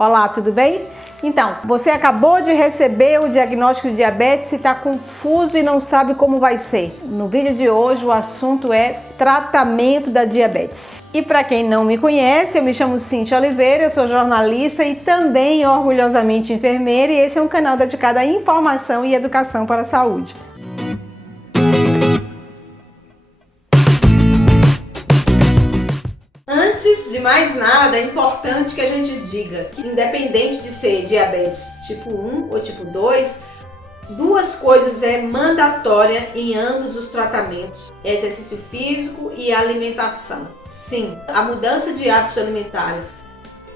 Olá, tudo bem? Então, você acabou de receber o diagnóstico de diabetes e está confuso e não sabe como vai ser. No vídeo de hoje o assunto é tratamento da diabetes. E para quem não me conhece, eu me chamo Cíntia Oliveira, eu sou jornalista e também orgulhosamente enfermeira, e esse é um canal dedicado à informação e educação para a saúde. Antes de mais nada, é importante que a gente diga que, independente de ser diabetes tipo 1 ou tipo 2, duas coisas é mandatória em ambos os tratamentos: exercício físico e alimentação. Sim, a mudança de hábitos alimentares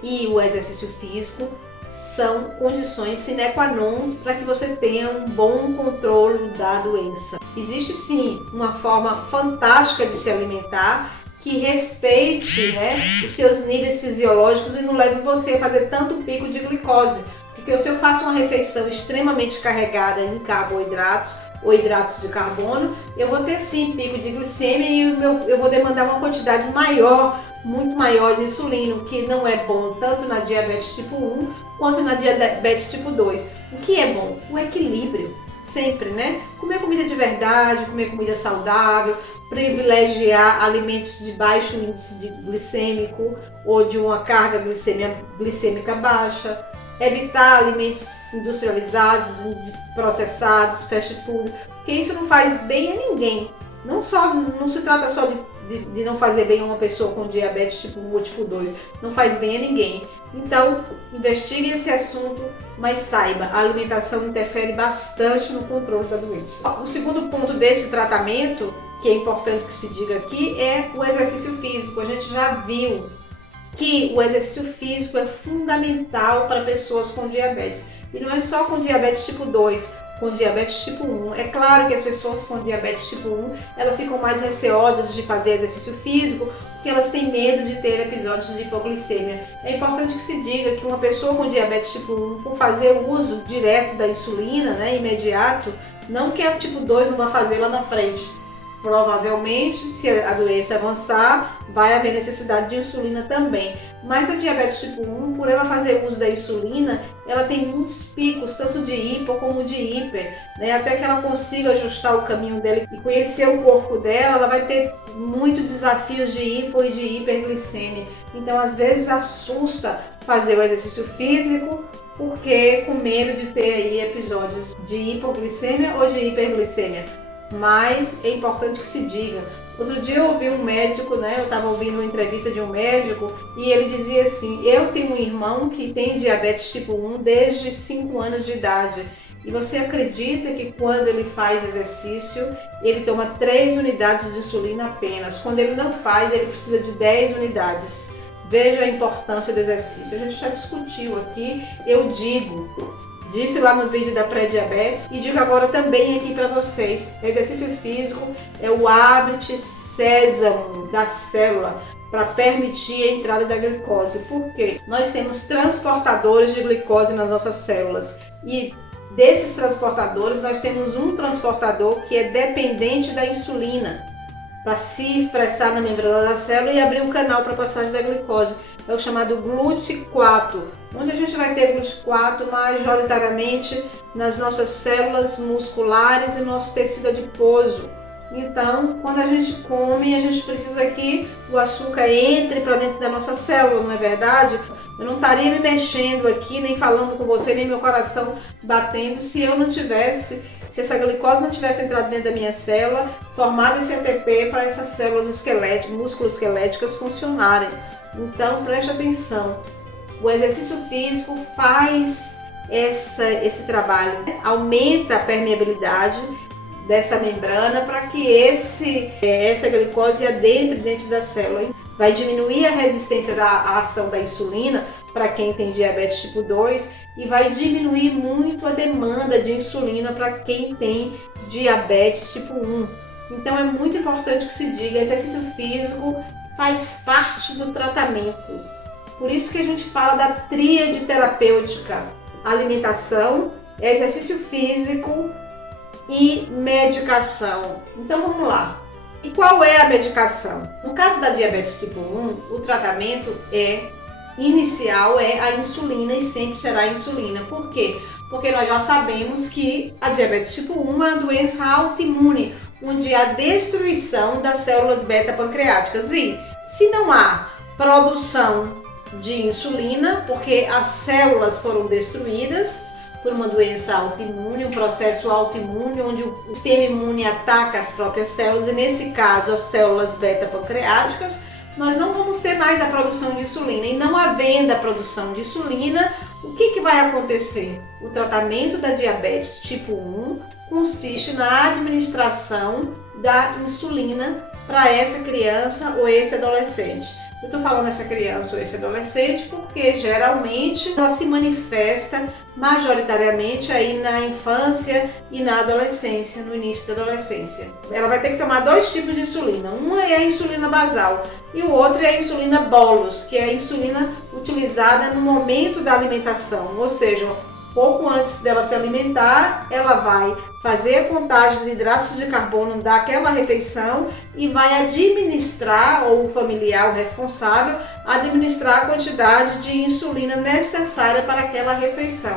e o exercício físico são condições sine qua non para que você tenha um bom controle da doença. Existe sim uma forma fantástica de se alimentar que respeite, os seus níveis fisiológicos e não leve você a fazer tanto pico de glicose. Porque se eu faço uma refeição extremamente carregada em carboidratos ou hidratos de carbono, eu vou ter sim pico de glicemia e eu vou demandar uma quantidade maior, muito maior de insulina, o que não é bom tanto na diabetes tipo 1 quanto na diabetes tipo 2. O que é bom? O equilíbrio. Sempre, Comer comida de verdade, comer comida saudável, privilegiar alimentos de baixo índice glicêmico ou de uma carga glicêmica baixa, evitar alimentos industrializados, processados, fast food, porque isso não faz bem a ninguém. Não se trata só de não fazer bem a uma pessoa com diabetes tipo 1 ou tipo 2, não faz bem a ninguém. Então, investigue esse assunto, mas saiba, a alimentação interfere bastante no controle da doença. O segundo ponto desse tratamento, que é importante que se diga aqui, é o exercício físico. A gente já viu que o exercício físico é fundamental para pessoas com diabetes. E não é só com diabetes tipo 2, com diabetes tipo 1. É claro que as pessoas com diabetes tipo 1, elas ficam mais receosas de fazer exercício físico, porque elas têm medo de ter episódios de hipoglicemia. É importante que se diga que uma pessoa com diabetes tipo 1, por fazer o uso direto da insulina, imediato, não que a tipo 2 não vai fazer lá na frente. Provavelmente, se a doença avançar, vai haver necessidade de insulina também. Mas a diabetes tipo 1, por ela fazer uso da insulina, ela tem muitos picos, tanto de hipo como de hiper, até que ela consiga ajustar o caminho dela e conhecer o corpo dela, ela vai ter muitos desafios de hipo e de hiperglicemia. Então, às vezes, assusta fazer o exercício físico, porque com medo de ter aí episódios de hipoglicemia ou de hiperglicemia. Mas é importante que se diga. Outro dia eu ouvi um médico, eu estava ouvindo uma entrevista de um médico e ele dizia assim: eu tenho um irmão que tem diabetes tipo 1 desde 5 anos de idade. E você acredita que quando ele faz exercício, ele toma 3 unidades de insulina apenas. Quando ele não faz, ele precisa de 10 unidades. Veja a importância do exercício. A gente já discutiu aqui, disse lá no vídeo da pré-diabetes e digo agora também aqui para vocês: exercício físico é o hábito sésamo da célula para permitir a entrada da glicose. Por quê? Nós temos transportadores de glicose nas nossas células e desses transportadores nós temos um transportador que é dependente da insulina para se expressar na membrana da célula e abrir um canal para a passagem da glicose. É o chamado GLUT4, onde a gente vai ter GLUT4 majoritariamente nas nossas células musculares e nosso tecido adiposo. Então, quando a gente come, a gente precisa que o açúcar entre para dentro da nossa célula, não é verdade? Eu não estaria me mexendo aqui, nem falando com você, nem meu coração batendo, se essa glicose não tivesse entrado dentro da minha célula, formada esse ATP para essas células músculo-esqueléticas funcionarem. Então, preste atenção. O exercício físico faz esse trabalho, aumenta a permeabilidade dessa membrana para que essa glicose adentre dentro da célula. Vai diminuir a resistência à ação da insulina para quem tem diabetes tipo 2 e vai diminuir muito a demanda de insulina para quem tem diabetes tipo 1. Então é muito importante que se diga: exercício físico faz parte do tratamento. Por isso que a gente fala da tríade terapêutica: alimentação, exercício físico e medicação. Então vamos lá. E qual é a medicação? No caso da diabetes tipo 1, o tratamento é inicial é a insulina e sempre será a insulina. Por quê? Porque nós já sabemos que a diabetes tipo 1 é uma doença autoimune, onde há destruição das células beta-pancreáticas. E se não há produção de insulina, porque as células foram destruídas por uma doença autoimune, um processo autoimune, onde o sistema imune ataca as próprias células, e nesse caso as células beta-pancreáticas, nós não vamos ter mais a produção de insulina. E não havendo a produção de insulina, o que vai acontecer? O tratamento da diabetes tipo 1 consiste na administração da insulina para essa criança ou esse adolescente. Eu estou falando essa criança ou esse adolescente porque geralmente ela se manifesta majoritariamente aí na infância e na adolescência, no início da adolescência. Ela vai ter que tomar 2 tipos de insulina. Uma é a insulina basal e o outro é a insulina bolus, que é a insulina utilizada no momento da alimentação, ou seja, pouco antes dela se alimentar, ela vai fazer a contagem de hidratos de carbono daquela refeição e vai administrar, ou o familiar, o responsável, administrar a quantidade de insulina necessária para aquela refeição.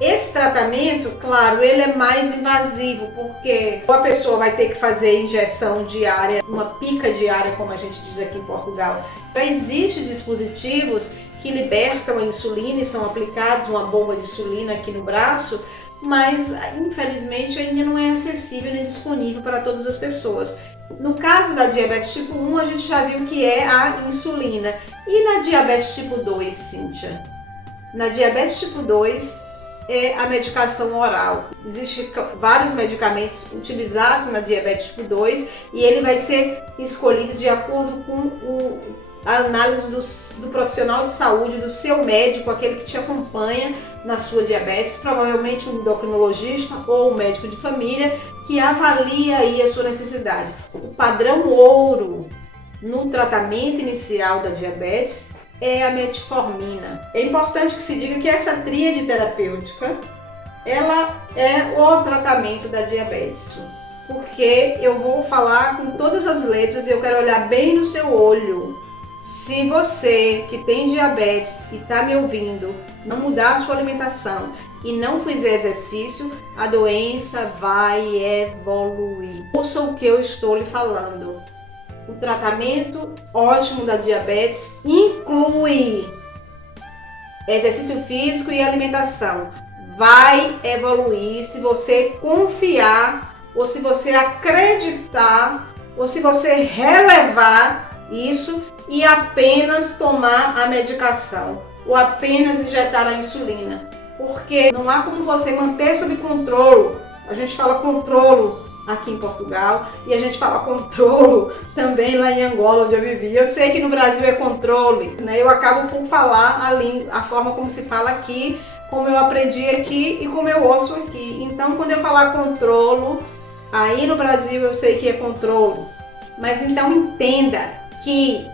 Esse tratamento, claro, ele é mais invasivo, porque a pessoa vai ter que fazer injeção diária, uma pica diária, como a gente diz aqui em Portugal. Já existem dispositivos que libertam a insulina e são aplicados uma bomba de insulina aqui no braço, mas infelizmente ainda não é acessível nem disponível para todas as pessoas. No caso da diabetes tipo 1, a gente já viu que é a insulina. E na diabetes tipo 2, Cíntia? Na diabetes tipo 2 é a medicação oral. Existem vários medicamentos utilizados na diabetes tipo 2 e ele vai ser escolhido de acordo com a análise do profissional de saúde, do seu médico, aquele que te acompanha na sua diabetes, provavelmente um endocrinologista ou um médico de família que avalia aí a sua necessidade. O padrão ouro no tratamento inicial da diabetes é a metformina. É importante que se diga que essa tríade terapêutica, ela é o tratamento da diabetes, porque eu vou falar com todas as letras e eu quero olhar bem no seu olho. Se você que tem diabetes e está me ouvindo não mudar a sua alimentação e não fizer exercício, a doença vai evoluir. Ouça o que eu estou lhe falando. O tratamento ótimo da diabetes inclui exercício físico e alimentação. Vai evoluir se você confiar, ou se você acreditar, ou se você relevar isso e apenas tomar a medicação, ou apenas injetar a insulina. Porque não há como você manter sob controle. A gente fala controlo aqui em Portugal e a gente fala controlo também lá em Angola, onde eu vivi. Eu sei que no Brasil é controle, né? Eu acabo por falar a forma como se fala aqui, como eu aprendi aqui e como eu ouço aqui. Então, quando eu falar controlo, aí no Brasil eu sei que é controle. Mas então entenda que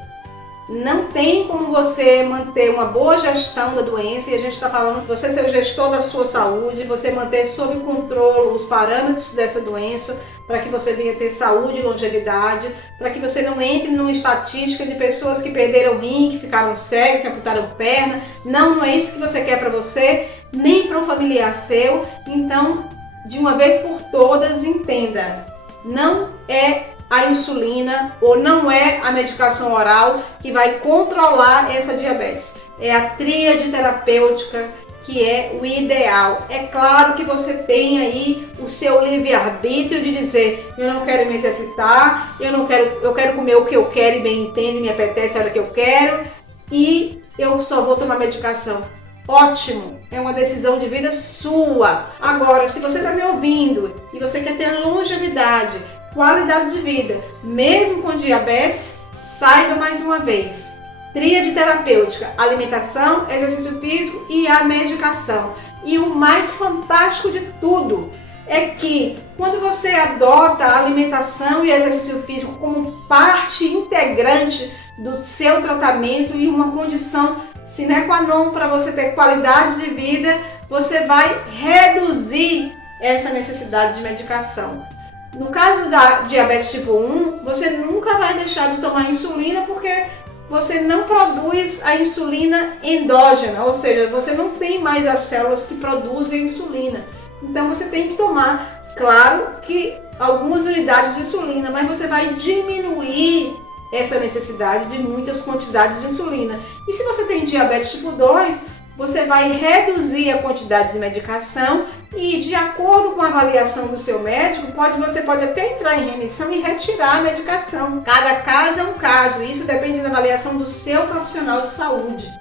não tem como você manter uma boa gestão da doença, e a gente está falando que você ser o gestor da sua saúde, você manter sob controle os parâmetros dessa doença, para que você venha ter saúde e longevidade, para que você não entre numa estatística de pessoas que perderam rim, que ficaram cegas, que amputaram perna. Não é isso que você quer para você, nem para um familiar seu. Então, de uma vez por todas, entenda, não é a insulina ou não é a medicação oral que vai controlar essa diabetes. É a tríade terapêutica que é o ideal. É claro que você tem aí o seu livre-arbítrio de dizer: eu não quero me exercitar, eu quero comer o que eu quero e bem entende, me apetece a hora que eu quero e eu só vou tomar medicação. Ótimo, é uma decisão de vida sua. Agora, se você está me ouvindo e você quer ter longevidade, qualidade de vida, mesmo com diabetes, saiba mais uma vez: tríade terapêutica, alimentação, exercício físico e a medicação. E o mais fantástico de tudo é que quando você adota a alimentação e exercício físico como parte integrante do seu tratamento e uma condição sine qua non para você ter qualidade de vida, você vai reduzir essa necessidade de medicação. No caso da diabetes tipo 1, você nunca vai deixar de tomar insulina porque você não produz a insulina endógena, ou seja, você não tem mais as células que produzem insulina. Então você tem que tomar, claro que algumas unidades de insulina, mas você vai diminuir essa necessidade de muitas quantidades de insulina. E se você tem diabetes tipo 2, você vai reduzir a quantidade de medicação e, de acordo com a avaliação do seu médico, você pode até entrar em remissão e retirar a medicação. Cada caso é um caso, isso depende da avaliação do seu profissional de saúde.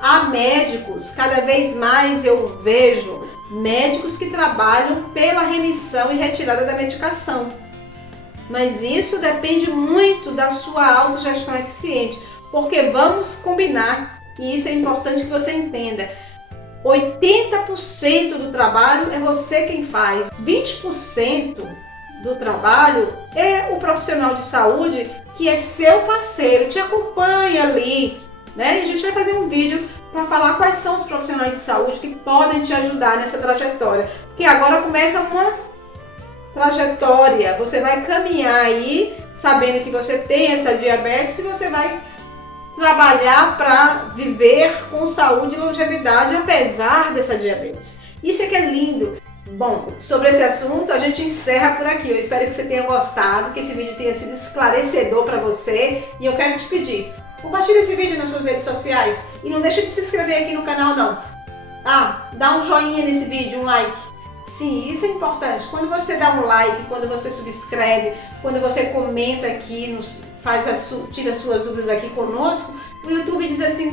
Há médicos, cada vez mais eu vejo médicos que trabalham pela remissão e retirada da medicação. Mas isso depende muito da sua autogestão eficiente, porque vamos combinar, e isso é importante que você entenda, 80% do trabalho é você quem faz, 20% do trabalho é o profissional de saúde que é seu parceiro, te acompanha ali, né? E a gente vai fazer um vídeo para falar quais são os profissionais de saúde que podem te ajudar nessa trajetória, porque agora começa uma trajetória, você vai caminhar aí sabendo que você tem essa diabetes e você vai trabalhar para viver com saúde e longevidade apesar dessa diabetes. Isso é que é lindo. Bom, sobre esse assunto a gente encerra por aqui. Eu espero que você tenha gostado, que esse vídeo tenha sido esclarecedor para você e eu quero te pedir, compartilhe esse vídeo nas suas redes sociais e não deixe de se inscrever aqui no canal não. Dá um joinha nesse vídeo, um like. Sim, isso é importante. Quando você dá um like, quando você subscreve, quando você comenta aqui, tira suas dúvidas aqui conosco, o YouTube diz assim,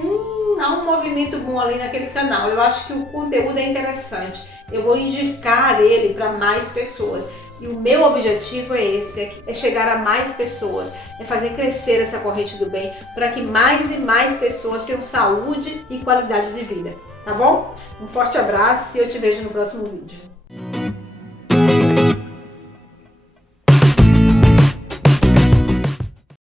há um movimento bom ali naquele canal. Eu acho que o conteúdo é interessante. Eu vou indicar ele para mais pessoas. E o meu objetivo é esse, é chegar a mais pessoas, é fazer crescer essa corrente do bem para que mais e mais pessoas tenham saúde e qualidade de vida. Tá bom? Um forte abraço e eu te vejo no próximo vídeo.